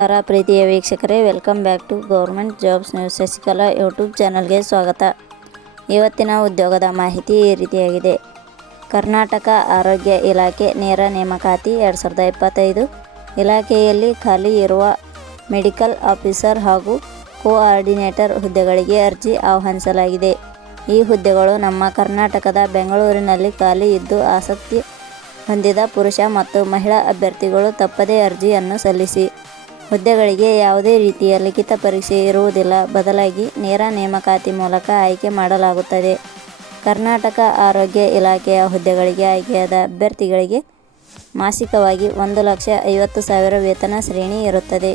ನಮಸ್ಕಾರ ಪ್ರೀತಿಯ ವೀಕ್ಷಕರೇ welcome back to government jobs news Shashikala YouTube ಚಾನಲ್ಗೆ ಸ್ವಾಗತ. ಇವತ್ತಿನ ಉದ್ಯೋಗದ ಮಾಹಿತಿ ಈ ರೀತಿಯಾಗಿದೆ. ಕರ್ನಾಟಕ ಆರೋಗ್ಯ ಇಲಾಖೆ ನೇರ ನೇಮಕಾತಿ ಎರಡು ಸಾವಿರದ ಇಪ್ಪತ್ತೈದು. ಇಲಾಖೆಯಲ್ಲಿ ಖಾಲಿ ಇರುವ ಮೆಡಿಕಲ್ ಆಫೀಸರ್ ಹಾಗೂ ಕೋಆರ್ಡಿನೇಟರ್ ಹುದ್ದೆಗಳಿಗೆ ಅರ್ಜಿ ಆಹ್ವಾನಿಸಲಾಗಿದೆ. ಈ ಹುದ್ದೆಗಳು ನಮ್ಮ ಕರ್ನಾಟಕದ ಬೆಂಗಳೂರಿನಲ್ಲಿ ಖಾಲಿ ಇದ್ದು ಆಸಕ್ತಿ ಹೊಂದಿದ ಪುರುಷ ಮತ್ತು ಮಹಿಳಾ ಅಭ್ಯರ್ಥಿಗಳು ತಪ್ಪದೇ ಅರ್ಜಿಯನ್ನು ಸಲ್ಲಿಸಿ. ಹುದ್ದೆಗಳಿಗೆ ಯಾವುದೇ ರೀತಿಯ ಲಿಖಿತ ಪರೀಕ್ಷೆ ಇರುವುದಿಲ್ಲ. ಬದಲಾಗಿ ನೇರ ನೇಮಕಾತಿ ಮೂಲಕ ಆಯ್ಕೆ ಮಾಡಲಾಗುತ್ತದೆ. ಕರ್ನಾಟಕ ಆರೋಗ್ಯ ಇಲಾಖೆಯ ಹುದ್ದೆಗಳಿಗೆ ಆಯ್ಕೆಯಾದ ಅಭ್ಯರ್ಥಿಗಳಿಗೆ ಮಾಸಿಕವಾಗಿ ಒಂದು ಲಕ್ಷ ಐವತ್ತು ಸಾವಿರ ವೇತನ ಶ್ರೇಣಿ ಇರುತ್ತದೆ.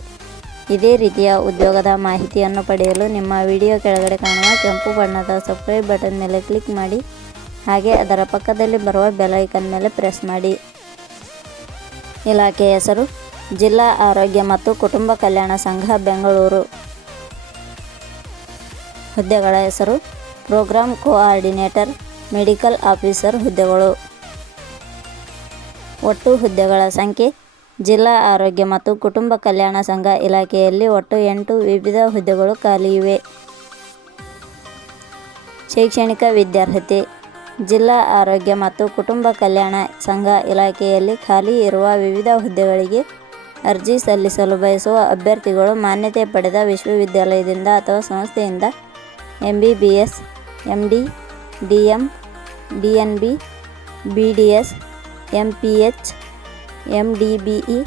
ಇದೇ ರೀತಿಯ ಉದ್ಯೋಗದ ಮಾಹಿತಿಯನ್ನು ಪಡೆಯಲು ನಿಮ್ಮ ವಿಡಿಯೋ ಕೆಳಗಡೆ ಕಾಣುವ ಕೆಂಪು ಬಣ್ಣದ ಸಬ್ಸ್ಕ್ರೈಬ್ ಬಟನ್ ಮೇಲೆ ಕ್ಲಿಕ್ ಮಾಡಿ, ಹಾಗೆ ಅದರ ಪಕ್ಕದಲ್ಲಿ ಬರುವ ಬೆಲ್ ಐಕನ್ ಮೇಲೆ ಪ್ರೆಸ್ ಮಾಡಿ. ಇಲಾಖೆಯ ಹೆಸರು ಜಿಲ್ಲಾ ಆರೋಗ್ಯ ಮತ್ತು ಕುಟುಂಬ ಕಲ್ಯಾಣ ಸಂಘ, ಬೆಂಗಳೂರು. ಹುದ್ದೆಗಳ ಹೆಸರು ಪ್ರೋಗ್ರಾಂ ಕೋಆರ್ಡಿನೇಟರ್, ಮೆಡಿಕಲ್ ಆಫೀಸರ್ ಹುದ್ದೆಗಳು. ಒಟ್ಟು ಹುದ್ದೆಗಳ ಸಂಖ್ಯೆ ಜಿಲ್ಲಾ ಆರೋಗ್ಯ ಮತ್ತು ಕುಟುಂಬ ಕಲ್ಯಾಣ ಸಂಘ ಇಲಾಖೆಯಲ್ಲಿ ಒಟ್ಟು ಎಂಟು ವಿವಿಧ ಹುದ್ದೆಗಳು ಖಾಲಿ ಇವೆ. ಶೈಕ್ಷಣಿಕ ವಿದ್ಯಾರ್ಹತೆ ಜಿಲ್ಲಾ ಆರೋಗ್ಯ ಮತ್ತು ಕುಟುಂಬ ಕಲ್ಯಾಣ ಸಂಘ ಇಲಾಖೆಯಲ್ಲಿ ಖಾಲಿ ಇರುವ ವಿವಿಧ ಹುದ್ದೆಗಳಿಗೆ ಅರ್ಜಿ ಸಲ್ಲಿಸಲು ಬಯಸುವ ಅಭ್ಯರ್ಥಿಗಳು ಮಾನ್ಯತೆ ಪಡೆದ ವಿಶ್ವವಿದ್ಯಾಲಯದಿಂದ ಅಥವಾ ಸಂಸ್ಥೆಯಿಂದ M B B S M D D M D N B B D S M P H M D B E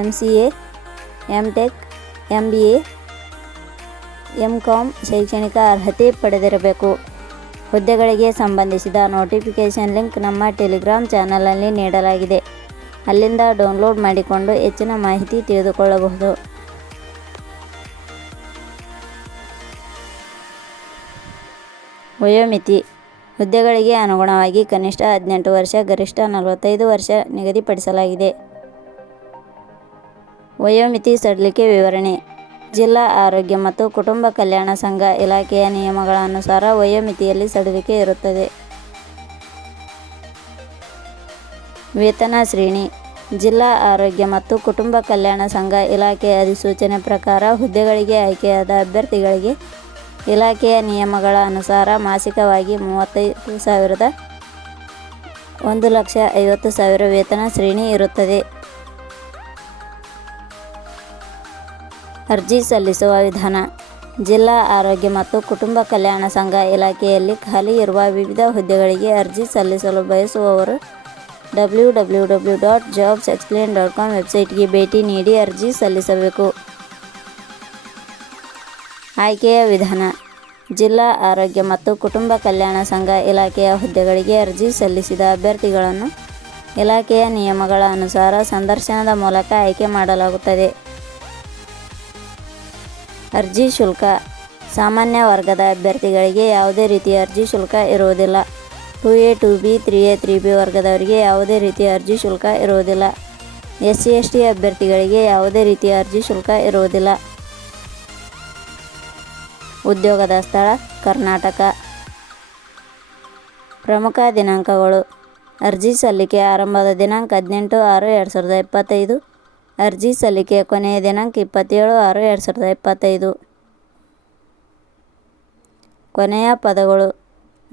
M C A M tech M B A M com ಶೈಕ್ಷಣಿಕ ಅರ್ಹತೆ ಪಡೆದಿರಬೇಕು. ಹುದ್ದೆಗಳಿಗೆ ಸಂಬಂಧಿಸಿದ notification link ನಮ್ಮ Telegram ಚಾನಲಲ್ಲಿ ನೀಡಲಾಗಿದೆ. ಅಲ್ಲಿಂದ download ಮಾಡಿಕೊಂಡು ಹೆಚ್ಚಿನ ಮಾಹಿತಿ ತಿಳಿದುಕೊಳ್ಳಬಹುದು. ವಯೋಮಿತಿ. ಹುದ್ದೆಗಳಿಗೆ ಅನುಗುಣವಾಗಿ ಕನಿಷ್ಠ ಹದಿನೆಂಟು ವರ್ಷ, ಗರಿಷ್ಠ ನಲವತ್ತೈದು ವರ್ಷ ನಿಗದಿಪಡಿಸಲಾಗಿದೆ. ವಯೋಮಿತಿ ಸಡಿಲಿಕೆ ವಿವರಣೆ. ಜಿಲ್ಲಾ ಆರೋಗ್ಯ ಮತ್ತು ಕುಟುಂಬ ಕಲ್ಯಾಣ ಸಂಘ ಇಲಾಖೆಯ ನಿಯಮಗಳ ಅನುಸಾರ ವಯೋಮಿತಿಯಲ್ಲಿ ಸಡಿಲಿಕೆ ಇರುತ್ತದೆ. ವೇತನ ಶ್ರೇಣಿ, ಜಿಲ್ಲಾ ಆರೋಗ್ಯ ಮತ್ತು ಕುಟುಂಬ ಕಲ್ಯಾಣ ಸಂಘ ಇಲಾಖೆ ಅಧಿಸೂಚನೆ ಪ್ರಕಾರ ಹುದ್ದೆಗಳಿಗೆ ಆಯ್ಕೆಯಾದ ಅಭ್ಯರ್ಥಿಗಳಿಗೆ ಇಲಾಖೆಯ ನಿಯಮಗಳ ಅನುಸಾರ ಮಾಸಿಕವಾಗಿ ಮೂವತ್ತೈದು ಸಾವಿರದ ಒಂದು ಲಕ್ಷ ಐವತ್ತು ಸಾವಿರ ವೇತನ ಶ್ರೇಣಿ ಇರುತ್ತದೆ. ಅರ್ಜಿ ಸಲ್ಲಿಸುವ ವಿಧಾನ, ಜಿಲ್ಲಾ ಆರೋಗ್ಯ ಮತ್ತು ಕುಟುಂಬ ಕಲ್ಯಾಣ ಸಂಘ ಇಲಾಖೆಯಲ್ಲಿ ಖಾಲಿ ಇರುವ ವಿವಿಧ ಹುದ್ದೆಗಳಿಗೆ ಅರ್ಜಿ ಸಲ್ಲಿಸಲು ಬಯಸುವವರು W W W dot jobs explain dot com ವೆಬ್ಸೈಟ್ಗೆ ಭೇಟಿ ನೀಡಿ ಅರ್ಜಿ ಸಲ್ಲಿಸಬೇಕು. ಆಯ್ಕೆಯ ವಿಧಾನ, ಜಿಲ್ಲಾ ಆರೋಗ್ಯ ಮತ್ತು ಕುಟುಂಬ ಕಲ್ಯಾಣ ಸಂಘ ಇಲಾಖೆಯ ಹುದ್ದೆಗಳಿಗೆ ಅರ್ಜಿ ಸಲ್ಲಿಸಿದ ಅಭ್ಯರ್ಥಿಗಳನ್ನು ಇಲಾಖೆಯ ನಿಯಮಗಳ ಅನುಸಾರ ಸಂದರ್ಶನದ ಮೂಲಕ ಆಯ್ಕೆ ಮಾಡಲಾಗುತ್ತದೆ. ಅರ್ಜಿ ಶುಲ್ಕ, ಸಾಮಾನ್ಯ ವರ್ಗದ ಅಭ್ಯರ್ಥಿಗಳಿಗೆ ಯಾವುದೇ ರೀತಿಯ ಅರ್ಜಿ ಶುಲ್ಕ ಇರುವುದಿಲ್ಲ. Two A, two B, three A, three B ವರ್ಗದವರಿಗೆ ಯಾವುದೇ ರೀತಿಯ ಅರ್ಜಿ ಶುಲ್ಕ ಇರುವುದಿಲ್ಲ. ಎಸ್ ಸಿ ಎಸ್ ಟಿ ಅಭ್ಯರ್ಥಿಗಳಿಗೆ ಯಾವುದೇ ರೀತಿಯ ಅರ್ಜಿ ಶುಲ್ಕ ಇರುವುದಿಲ್ಲ. ಉದ್ಯೋಗದ ಸ್ಥಳ, ಕರ್ನಾಟಕ. ಪ್ರಮುಖ ದಿನಾಂಕಗಳು. ಅರ್ಜಿ ಸಲ್ಲಿಕೆ ಆರಂಭದ ದಿನಾಂಕ ಹದಿನೆಂಟು ಆರು ಎರಡು ಸಾವಿರದ ಇಪ್ಪತ್ತೈದು. ಅರ್ಜಿ ಸಲ್ಲಿಕೆ ಕೊನೆಯ ದಿನಾಂಕ ಇಪ್ಪತ್ತೇಳು ಆರು ಎರಡು ಸಾವಿರದ ಇಪ್ಪತ್ತೈದು. ಕೊನೆಯ ಪದಗಳು.